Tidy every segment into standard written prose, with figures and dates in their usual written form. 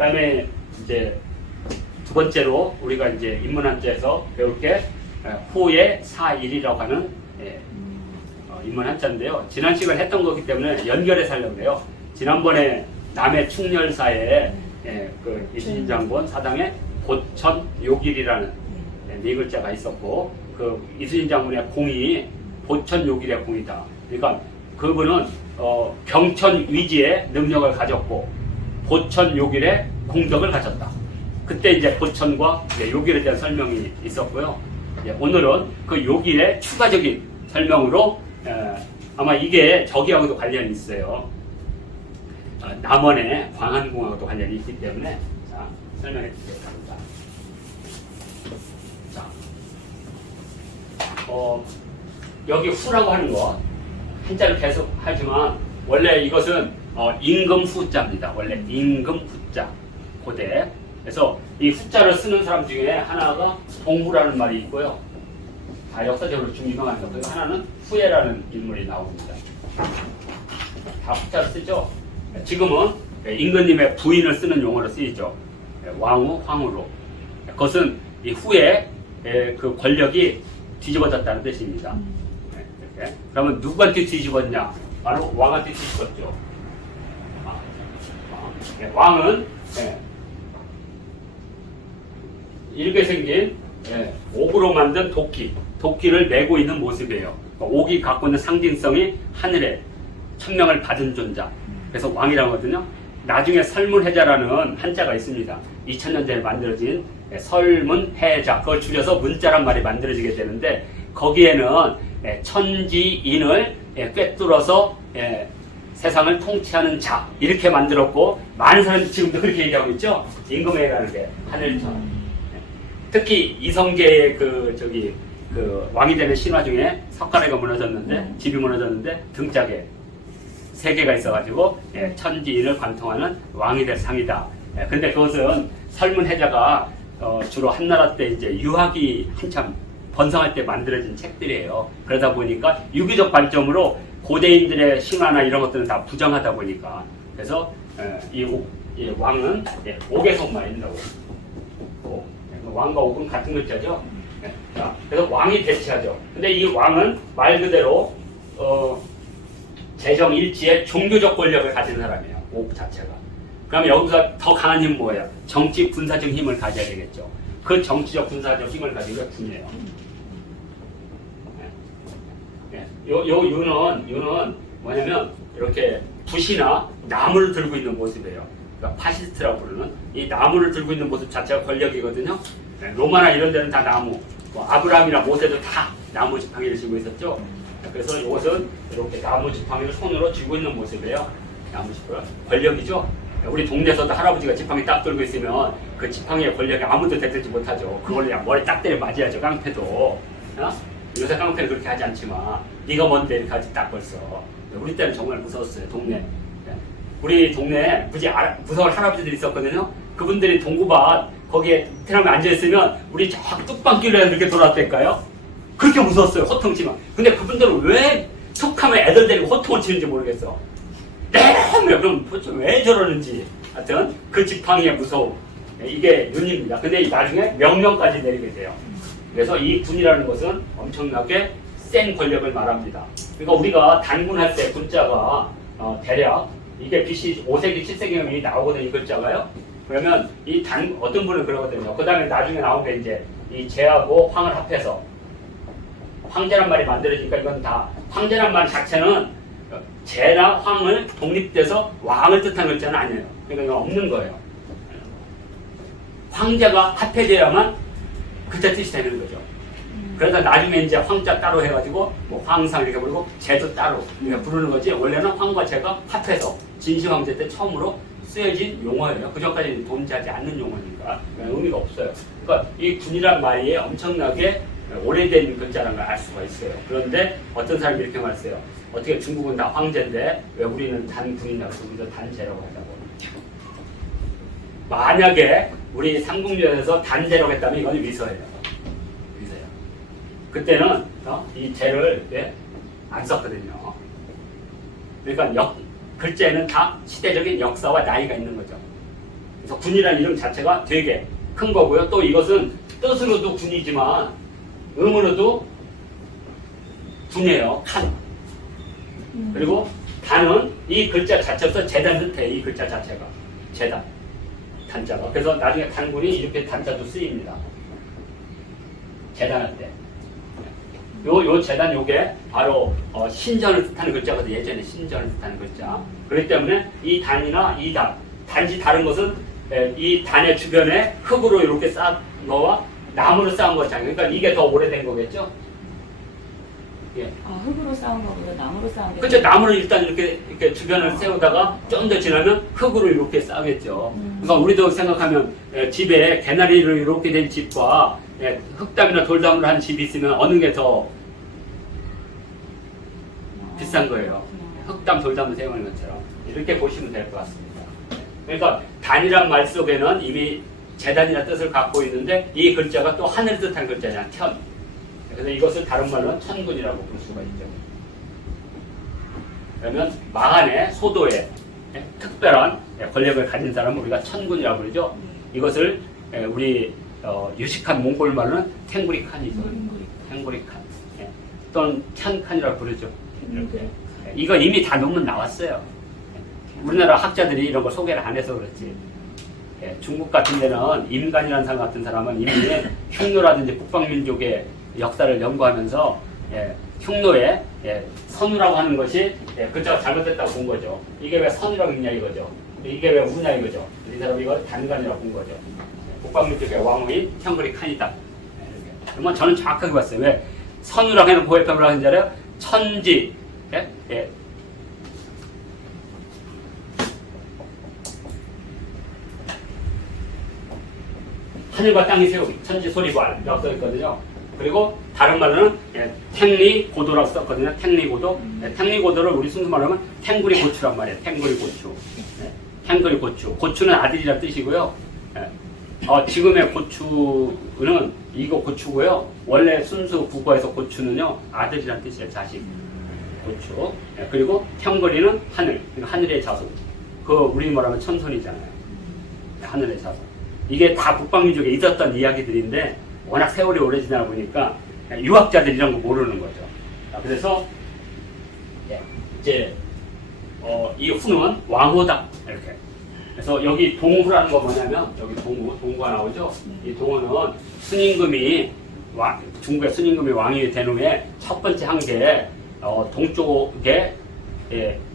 그다음에 이제 두 번째로 우리가 이제 인문한자에서 배울 게 후의 사일이라고 하는 인문한자인데요. 지난 시간에 했던 거기 때문에 연결해서 하려고 해요. 지난번에 남해 충렬사에 그 이순신 장군 사당에 보천 요길이라는 네 글자가 있었고, 그 이순신 장군의 공이 보천 요길의 공이다. 그러니까 그분은 경천 위지의 능력을 가졌고 보천 요길의 공덕을 가졌다. 그때 이제 보천과 요길에 대한 설명이 있었고요. 오늘은 그 요길의 추가적인 설명으로 아마 이게 저기하고도 관련이 있어요. 남원의 광안궁하고도 관련이 있기 때문에 자, 설명해 드리도록 합니다. 자, 여기 후라고 하는 거 한자를 계속 하지만 원래 이것은 임금 후자입니다. 원래 임금 후자 고대. 그래서 이 후자를 쓰는 사람 중에 하나가 동후라는 말이 있고요. 다 역사적으로 좀 유명한 거고요. 하나는 후예라는 인물이 나옵니다. 다 후자를 쓰죠. 지금은 임금님의 부인을 쓰는 용어로 쓰이죠. 왕후, 황후로. 그것은 이 후에 그 권력이 뒤집어졌다는 뜻입니다. 이렇게. 그러면 누구한테 뒤집었냐? 바로 왕한테 뒤집었죠. 왕은 이렇게 생긴 옥으로 만든 도끼를 메고 있는 모습이에요. 옥이 갖고 있는 상징성이 하늘에 천명을 받은 존자. 그래서 왕이라고 하거든요. 나중에 설문해자라는 한자가 있습니다. 2000년 전에 만들어진 설문해자, 그걸 줄여서 문자란 말이 만들어지게 되는데, 거기에는 천지인을 꿰뚫어서 세상을 통치하는 자, 이렇게 만들었고, 많은 사람들이 지금도 그렇게 얘기하고 있죠. 임금회라는 게 하늘천. 특히 이성계의 그 왕이 되는 신화 중에 석가래가 무너졌는데, 집이 무너졌는데 등짝에 세 개가 있어가지고 천지인을 관통하는 왕이 될 상이다. 근데 그것은 설문해자가 주로 한나라 때 이제 유학이 한참 번성할 때 만들어진 책들이에요. 그러다 보니까 유기적 관점으로 고대인들의 신화나 이런 것들은 다 부정하다 보니까, 그래서 이 왕은 옥의 속만 있다고. 왕과 옥은 같은 글자죠. 자, 그래서 왕이 대치하죠. 근데 이 왕은 말 그대로 재정일치의 종교적 권력을 가진 사람이에요. 옥 자체가. 그러면 여기서 더 강한 힘은 뭐예요? 정치 군사적 힘을 가져야 되겠죠. 그 정치적 군사적 힘을 가진 게 군이에요. 유는 뭐냐면 이렇게 붓이나 나무를 들고 있는 모습이에요. 그러니까 파시스트라고 부르는 이 나무를 들고 있는 모습 자체가 권력이거든요. 로마나 이런 데는 다 나무, 아브라함이나 모세도 다 나무 지팡이를 쥐고 있었죠. 그래서 이것은 이렇게 나무 지팡이를 손으로 쥐고 있는 모습이에요. 나무 지팡이 권력이죠. 우리 동네에서도 할아버지가 지팡이 딱 들고 있으면 그 지팡이의 권력이 아무도 대들지 못하죠. 그걸로 그냥 머리 딱 때려 맞아야죠. 깡패도. 요새 깡패는 그렇게 하지 않지만 네가 뭔데 이렇게 하지 딱 벌써. 우리 때는 정말 무서웠어요. 동네. 우리 동네에 무서운 할아버지들이 있었거든요. 그분들이 동구밭 거기에 테라에 앉아있으면 우리 저 뚝방길로 이렇게 돌아왔다니까요. 그렇게 무서웠어요. 호통치면. 근데 그분들은 왜 툭하면 애들 데리고 호통을 치는지 모르겠어. 그럼 도대체 왜 저러는지. 하여튼 그 지팡이의 무서움, 이게 윤입니다. 근데 나중에 명령까지 내리게 돼요. 그래서 이 군이라는 것은 엄청나게 센 권력을 말합니다. 그러니까 우리가 단군할 때 군자가 대략 이게 BC 5세기 7세기경이 나오거든요. 이 글자가요. 그러면 어떤 분은 그러거든요. 그 다음에 나중에 나온 게 이제 이 제하고 황을 합해서 황제란 말이 만들어지니까 이건 다 황제란 말 자체는 제나 황을 독립돼서 왕을 뜻하는 글자는 아니에요. 그러니까 이건 없는 거예요. 황제가 합해져야만 글자 뜻이 되는 거죠. 그래서 나중에 이제 황자 따로 해가지고 뭐 황상 이렇게 부르고 제도 따로 이렇게 부르는 거지, 원래는 황과 제가 합해서 진시황제 때 처음으로 쓰여진 용어예요. 그전까지 존재하지 않는 용어니까 의미가 없어요. 그러니까 이 군이란 말이 엄청나게 오래된 글자라는 걸 알 수가 있어요. 그런데 어떤 사람이 이렇게 말했어요. 어떻게 중국은 다 황제인데 왜 우리는 단군이냐고, 우리도 단제라고 하자고. 만약에 우리 삼국연에서 단제라고 했다면 이건 위서예요. 위서예요. 그때는 이 제를 안 썼거든요. 그러니까 글자에는 다 시대적인 역사와 나이가 있는 거죠. 그래서 군이라는 이름 자체가 되게 큰 거고요. 또 이것은 뜻으로도 군이지만 음으로도 군이에요. 칸. 그리고 단은 이 글자 자체에서 재단 듯해. 이 글자 자체가 재단. 단자가. 그래서 나중에 단군이 이렇게 단자도 쓰입니다. 재단할 때. 요 재단 요게 바로 신전을 뜻하는 글자거든요. 예전에 신전을 뜻하는 글자. 그렇기 때문에 이 단이나 이 단, 단지 다른 것은 이 단의 주변에 흙으로 이렇게 쌓은 거와 나무로 쌓은 거잖아요. 그러니까 이게 더 오래된 거겠죠? 예. 아, 흙으로 쌓은 거보다 나무로 쌓은 게. 그렇죠. 나무를 일단 이렇게 주변을 세우다가 좀 더 지나면 흙으로 이렇게 쌓겠죠. 그러니까 우리도 생각하면 집에 개나리로 이렇게 된 집과 흙담이나 돌담으로 한 집이 있으면 어느 게 더 비싼 거예요. 흙담, 돌담을 사용하는 것처럼 이렇게 보시면 될 것 같습니다. 그러니까 단이란 말 속에는 이미 재단이라는 뜻을 갖고 있는데 이 글자가 또 하늘 뜻한 글자냐, 천. 그래서 이것을 다른 말로는 천군이라고 부를 수가 있죠. 그러면 망한의 소도의 특별한 권력을 가진 사람을 우리가 천군이라고 그러죠. 이것을 우리 유식한 몽골 말로는 탱구리칸이죠. 탱구리칸. 또는 켠칸이라고 부르죠. 이렇게. 이거 이미 다 논문 나왔어요. 우리나라 학자들이 이런 걸 소개를 안 해서 그렇지. 중국 같은 데는 임간이라는 사람 같은 사람은 이미 흉노라든지 북방민족의 역사를 연구하면서 흉노에 선우라고 하는 것이 글자가 잘못됐다고 본 거죠. 이게 왜 선우라고 있냐 이거죠. 이게 왜 우냐 이거죠. 이 사람이 이걸 단간이라고 본 거죠. 북방민족의 왕후인 탱구리 칸이다. 그러면 저는 정확하게 봤어요. 왜 선우라고 해놓고 왜 표현을 하는지 알아요? 천지 하늘과 땅이 세우기, 천지 소리발이라고 써있거든요. 그리고 다른 말로는 탱리고도라고 썼거든요. 탱리고도. 탱리고도를 우리 순수 말로 하면 탱구리 고추란 말이에요. 탱구리 고추. 탱구리 고추. 고추는 아들이란 뜻이고요. 지금의 고추는 이거 고추고요. 원래 순수 국어에서 고추는요 아들이란 뜻이에요. 자식. 고추. 그리고 탱거리는 하늘. 그러니까 하늘의 자손. 그 우리 말하면 천손이잖아요. 하늘의 자손. 이게 다 북방민족에 있었던 이야기들인데 워낙 세월이 오래 지나다 보니까 유학자들이 이런 거 모르는 거죠. 그래서 이제 이 후는 왕호다 이렇게. 그래서 여기 동후라는 거 뭐냐면 여기 동후가 나오죠. 이 동후는 순임금이 중국의 순임금이 왕이 된 후에 첫 번째 한 게 동쪽에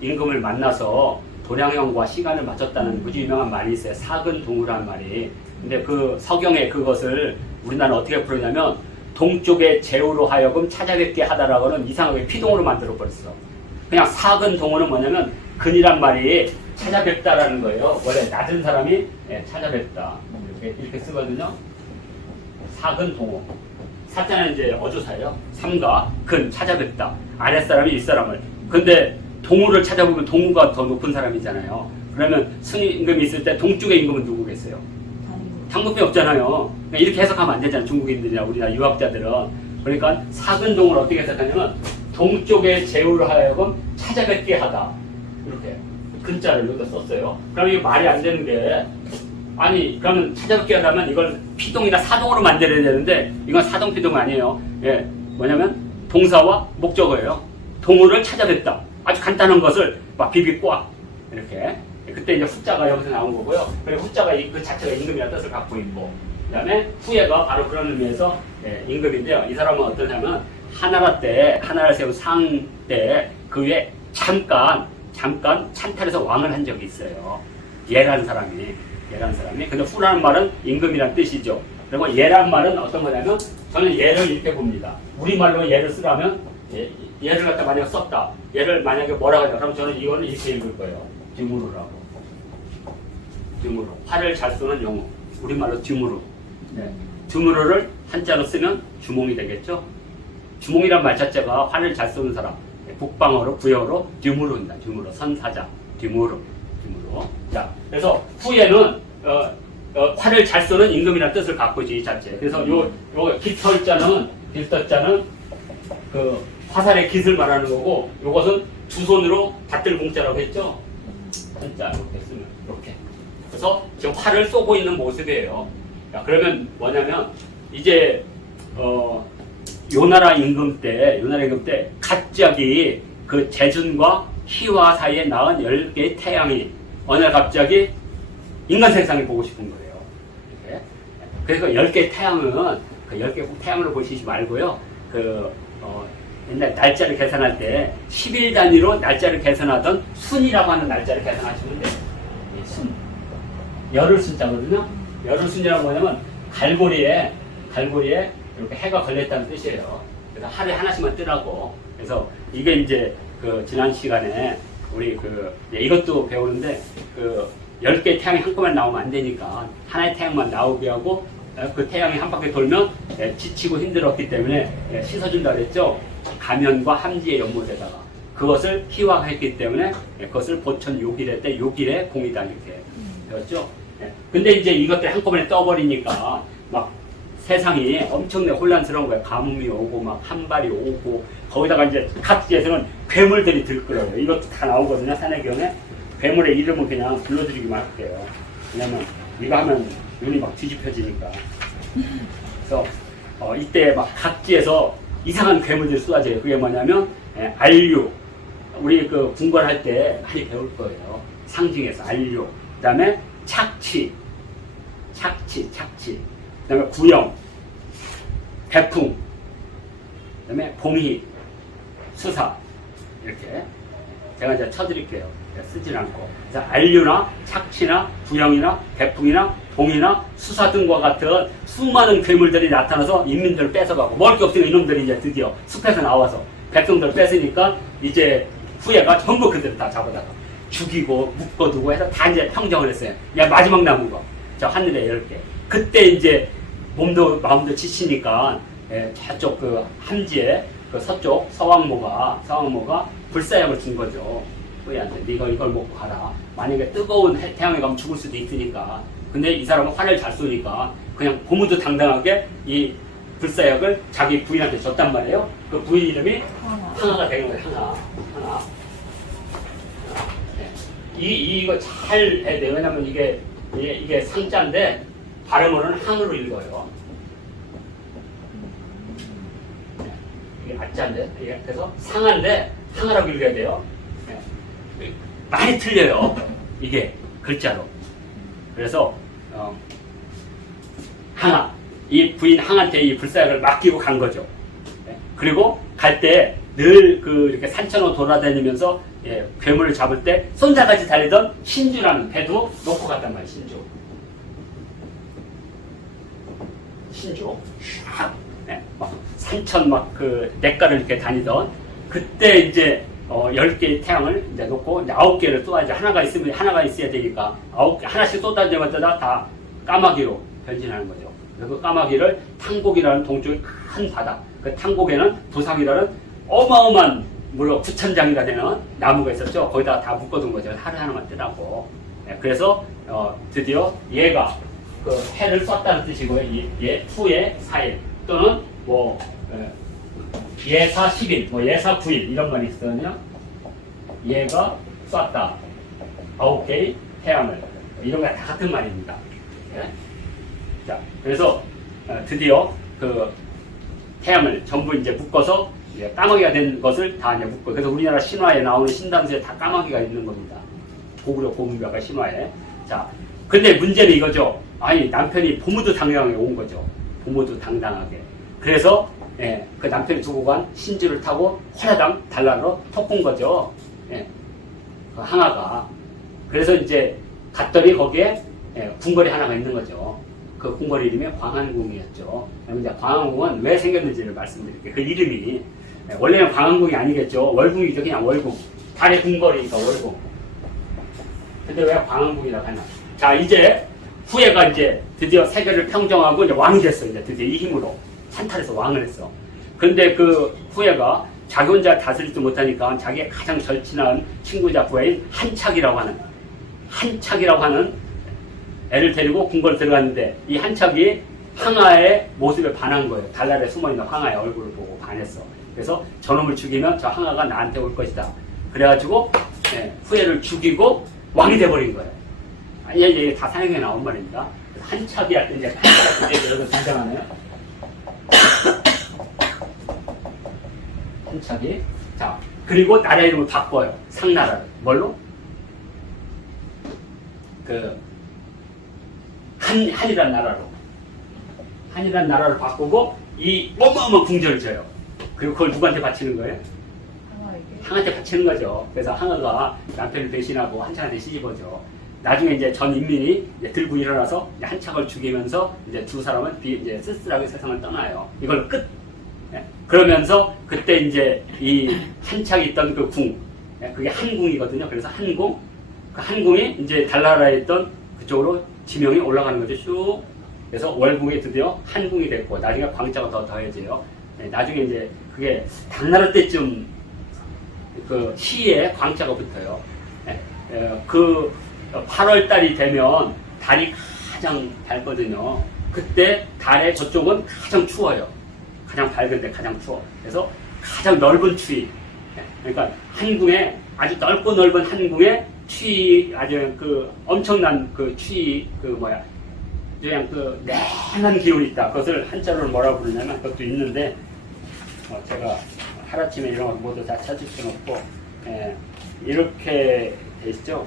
임금을 만나서 도량형과 시간을 맞췄다는 무지 유명한 말이 있어요. 사근동후라는 말이. 근데 그 서경에 그것을 우리나라는 어떻게 부르냐면 동쪽의 제후로 하여금 찾아뵙게 하다라고는 이상하게 피동으로 만들어 버렸어. 그냥 사근동후는 뭐냐면 근이란 말이 찾아뵙다라는 거예요. 원래 낮은 사람이 찾아뵙다 이렇게 쓰거든요. 사근동후. 사자는 이제 어조사예요. 삼가 근 찾아뵙다. 아랫사람이 윗사람을. 근데 동후를 찾아보면 동후가 더 높은 사람이잖아요. 그러면 순임금이 있을 때 동쪽의 임금은 누구겠어요? 당국이 없잖아요. 이렇게 해석하면 안 되잖아요. 중국인들이나 우리나라 유학자들은. 그러니까 사근동을 어떻게 해석하냐면 동쪽의 제후를 하여금 찾아뵙게 하다. 이렇게 근자를 여기다 썼어요. 그럼 이게 말이 안 되는 게 아니 그러면 찾아뵙게 하려면 이걸 피동이나 사동으로 만들어야 되는데 이건 사동 피동 아니에요. 뭐냐면 동사와 목적어예요. 동후를 찾아뵙다. 아주 간단한 것을 막 비비꼬아 이렇게. 그때 이제 후자가 여기서 나온 거고요. 그리고 후자가 그 자체가 임금이라는 뜻을 갖고 있고, 그 다음에 후예가 바로 그런 의미에서 임금인데요. 이 사람은 어떠냐면 하나라 때, 하나라를 세운 상 때 그 위에 잠깐 찬탈해서 왕을 한 적이 있어요. 예라는 사람이. 근데 후라는 말은 임금이라는 뜻이죠. 그리고 예라는 말은 어떤 거냐면 저는 예를 이렇게 봅니다. 우리말로 예를 쓰라면 예를 갖다 만약에 썼다. 예를 만약에 뭐라고 하냐. 그럼 저는 이거는 이렇게 읽을 거예요. 듀무르라고. 듀무르. 활을 잘 쏘는 영웅. 우리말로 듀무르. 듀무르를 한자로 쓰면 주몽이 되겠죠. 주몽이란 말 자체가 활을 잘 쏘는 사람. 북방어로 부여어로 듀무르입니다. 듀무르. 선사자. 듀무르. 자, 그래서 후에는 활을 잘 쏘는 임금이라는 뜻을 갖고 있지 이 자체. 그래서 요 깃털자는 그 화살의 깃을 말하는 거고, 요것은 두 손으로 닫들 공자라고 했죠. 한자 이렇게 쓰면 이렇게 그래서 지금 활을 쏘고 있는 모습이에요. 자, 그러면 뭐냐면 이제 요나라 임금 때 갑자기 그 재준과 희와 사이에 낳은 10개의 태양이 어느 날 갑자기 인간 세상을 보고 싶은 거예요. 이렇게. 그래서 10개의 태양은 그 10개 태양으로 보시지 말고요. 옛날 날짜를 계산할 때 10일 단위로 날짜를 계산하던 순이라고 하는 날짜를 계산하시면 돼요. 이 순. 열흘 순자거든요. 열흘 순이라고 뭐냐면 갈고리에 이렇게 해가 걸렸다는 뜻이에요. 그래서 하루에 하나씩만 뜨라고. 그래서 이게 이제 지난 시간에 우리 이것도 배우는데 10개의 태양이 한꺼번에 나오면 안 되니까 하나의 태양만 나오게 하고 그 태양이 한 바퀴 돌면 지치고 힘들었기 때문에 씻어준다 그랬죠. 가면과 함지의 연못에다가 그것을 희화했기 때문에 그것을 보천 6일에 때 6일에 공이다 이렇게 배웠죠. 근데 이제 이것들 한꺼번에 떠버리니까 막 세상이 엄청나게 혼란스러운 거예요. 가뭄이 오고 막 한발이 오고 거기다가 이제 각지에서는 괴물들이 들끓어요. 이것도 다 나오거든요. 산해경에 괴물의 이름은 그냥 불러드리기만 할게요. 왜냐면 이거 하면 눈이 막 뒤집혀지니까. 그래서 이때 막 각지에서 이상한 괴물들이 쏟아져요. 그게 뭐냐면 안류. 우리 궁궐할 때 많이 배울 거예요. 상징에서 안류. 그다음에 착취. 그다음에 구영, 배풍, 그다음에 봉희, 수사 이렇게 제가 이제 쳐드릴게요. 쓰진 않고. 그래서 안류나 착취나 구영이나 배풍이나 봉이나 수사 등과 같은 수많은 괴물들이 나타나서 인민들을 뺏어가고 먹을 게 없으니까 이놈들이 이제 드디어 숲에서 나와서 백성들을 뺏으니까 이제 후예가 전부 그들을 다 잡아다가 죽이고 묶어두고 해서 다 이제 평정을 했어요. 야 마지막 남은 거 저 하늘에 10개. 그때 이제 몸도 마음도 지치니까 저쪽 함지에 서쪽 서왕모가 불사약을 준 거죠. 후예한테 네가 이걸 먹고 가라. 만약에 뜨거운 태양에 가면 죽을 수도 있으니까. 근데 이 사람은 화를 잘 쏘니까 그냥 고무도 당당하게 이 불사약을 자기 부인한테 줬단 말이에요. 그 부인 이름이 항아가 되는 거예요. 항아. 이거 잘 해야 돼요. 왜냐면 이게 상자인데 발음으로는 항으로 읽어요. 이게 아자인데, 그래서 상한데 항아라고 읽어야 돼요. 많이 틀려요. 이게 글자로. 그래서 항아, 이 부인 항한테 이 불사약을 맡기고 간 거죠. 그리고 갈 때 늘 이렇게 산천으로 돌아다니면서 괴물을 잡을 때 손자같이 달리던 신주라는 배도 놓고 갔단 말이에요. 신주. 산천 냇가를 이렇게 다니던 그때 이제 10개의 태양을 이제 놓고 이제 9개를 또 이제 하나가 있어야 되니까 하나씩 쏟아지마다 다 까마귀로 변신하는 거죠. 그래서 그 까마귀를 탕곡이라는 동쪽의 큰 바다, 그 탕곡에는 부상이라는 어마어마한 무려 9,000장이나 되는 나무가 있었죠. 거기다가 다 묶어둔 거죠. 하루 하나만 뜨라고. 그래서 드디어 얘가 해를 쐈다는 뜻이고요. 후에 4일 또는 예사 10일, 예사 9일 이런 말이 있거든요. 얘가 쐈다. 9개의 태양을. 이런 거 다 같은 말입니다. 자, 그래서 드디어 태양을 전부 이제 묶어서 까마귀가 된 것을 다 이제 묶고, 그래서 우리나라 신화에 나오는 신담수에 다 까마귀가 있는 겁니다. 고구려 고문가가 신화에. 자, 근데 문제는 이거죠. 아니, 남편이 보무도 당당하게 온 거죠. 보무도 당당하게. 그래서 그 남편이 두고 간 신주를 타고 호라당 달라로 톡군 거죠. 그 항아가. 그래서 이제 갔더니 거기에 궁궐이 하나가 있는 거죠. 그 궁궐 이름이 광안궁이었죠. 이제 광안궁은 왜 생겼는지를 말씀드릴게요. 그 이름이 원래는 광안궁이 아니겠죠. 월궁이죠. 그냥 월궁. 달의 궁궐이니까 월궁. 근데 왜 광안궁이라고 하나? 자, 이제 후예가 이제 드디어 세계를 평정하고 이제 왕이 됐어. 이제 드디어 이 힘으로 찬탈해서 왕을 했어. 근데 그 후예가 자기 혼자 다스리지 못하니까 자기의 가장 절친한 친구자 부하인 한착이라고 하는 애를 데리고 궁궐 들어갔는데, 이 한착이 항아의 모습에 반한 거예요. 달날에 숨어있는 항아의 얼굴을 보고 반했어. 그래서 저놈을 죽이면 저 항아가 나한테 올 것이다. 그래가지고 후예를 죽이고 왕이 돼버린 거예요. 예, 다 사용해 나온 말입니다. 한차비 할 때 이제 한차비 여기서 등장하네요. 한차비. 자, 그리고 나라 이름을 바꿔요. 상나라를. 뭘로? 한이란 나라로. 한이란 나라를 바꾸고 이 어마어마한 궁전을 져요. 그리고 그걸 누구한테 바치는 거예요? 항한테 바치는 거죠. 그래서 항아가 남편을 대신하고 한차한테 시집오죠. 나중에 이제 전 인민이 이제 들고 일어나서 이제 한창을 죽이면서 이제 두 사람은 이제 쓸쓸하게 세상을 떠나요. 이걸 끝. 예. 그러면서 그때 이제 이 한창에 있던 그 궁, 예. 그게 한궁이거든요. 그래서 한궁, 그 한궁이 이제 달나라에 있던 그쪽으로 지명이 올라가는 거죠. 쭉. 그래서 월궁이 드디어 한궁이 됐고 나중에 광자가 더 더해져요. 예. 나중에 이제 그게 당나라 때쯤 그 시에 광자가 붙어요. 예. 그 8월 달이 되면 달이 가장 밝거든요. 그때 달의 저쪽은 가장 추워요. 가장 밝은데 가장 추워. 그래서 가장 넓은 추위. 그러니까 한궁에 아주 넓고 넓은 한궁에 추위 아주 그 엄청난 그 추위 그냥 그 냉한 기운이 있다. 그것을 한자로 뭐라고 부르냐면 그것도 있는데 제가 하루아침에 이런 걸 모두 다 찾을 수는 없고 이렇게 돼 있죠.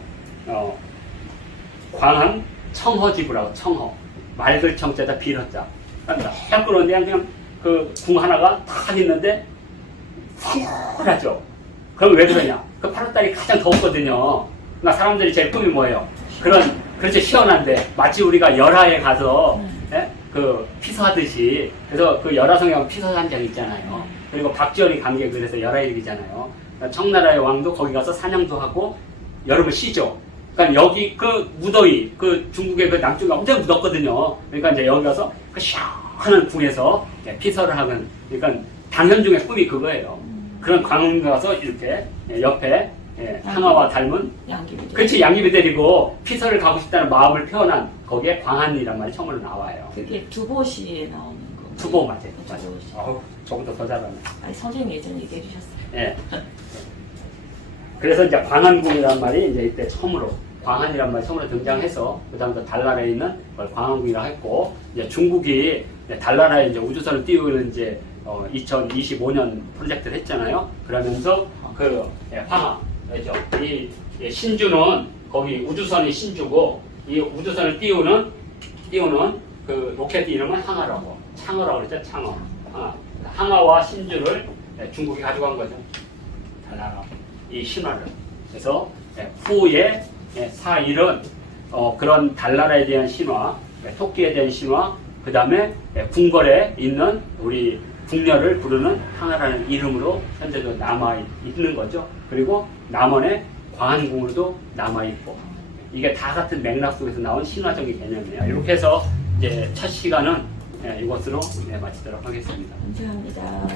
광항 청허지부라고 청허 맑을 청자다 비러자 딱 그런데 그냥 그 궁 하나가 탁 있는데 푸르하죠. 그럼 왜 그러냐? 그 8월달이 가장 덥거든요. 그러니까 사람들이 제일 꿈이 뭐예요? 그렇죠 시원한데 마치 우리가 열하에 가서 그 피서하듯이 그래서 그 열하성에 가면 피서 한 장 있잖아요. 그리고 박지원이 간 게 그래서 열하일기잖아요. 그러니까 청나라의 왕도 거기 가서 사냥도 하고 여름을 쉬죠. 그러니까 여기 그 무더위, 그 중국의 그 남쪽이 엄청 무덥거든요. 그러니까 이제 여기 가서 그 시원한 궁에서 피서를 하는, 그러니까 당현중의 꿈이 그거예요. 그런 광흥에 가서 이렇게 옆에 항아와 닮은 양귀비. 그렇지 양귀비 데리고 피서를 가고 싶다는 마음을 표현한 거기에 광한이란 말이 처음으로 나와요. 그게 두보시에 나오는 거. 두보 맞아요. 두보시. 저보다 더 잘하네. 아니 선생님 예전에 얘기해 주셨어요. 예. 그래서 이제 광한궁이란 말이 이제 이때 처음으로 광한이란 말이 처음으로 등장해서 그다음부터 달나라에 있는 걸 광한궁이라고 했고 이제 중국이 달나라에 이제 우주선을 띄우는 이제 2025년 프로젝트를 했잖아요. 그러면서 그 황하 그죠? 이 신주는 거기 우주선이 신주고 이 우주선을 띄우는 그 로켓 이름은 항하라고 창어라고 그랬죠. 창어. 항하와 신주를 중국이 가져간 거죠. 달나라 이 신화를. 그래서 후에 사일은 그런 달나라에 대한 신화, 토끼에 대한 신화, 그 다음에 궁궐에 있는 우리 궁녀를 부르는 항아라는 이름으로 현재도 남아있는 거죠. 그리고 남원의 광안궁으로도 남아있고 이게 다 같은 맥락 속에서 나온 신화적인 개념이에요. 이렇게 해서 이제 첫 시간은 이것으로 마치도록 하겠습니다. 감사합니다.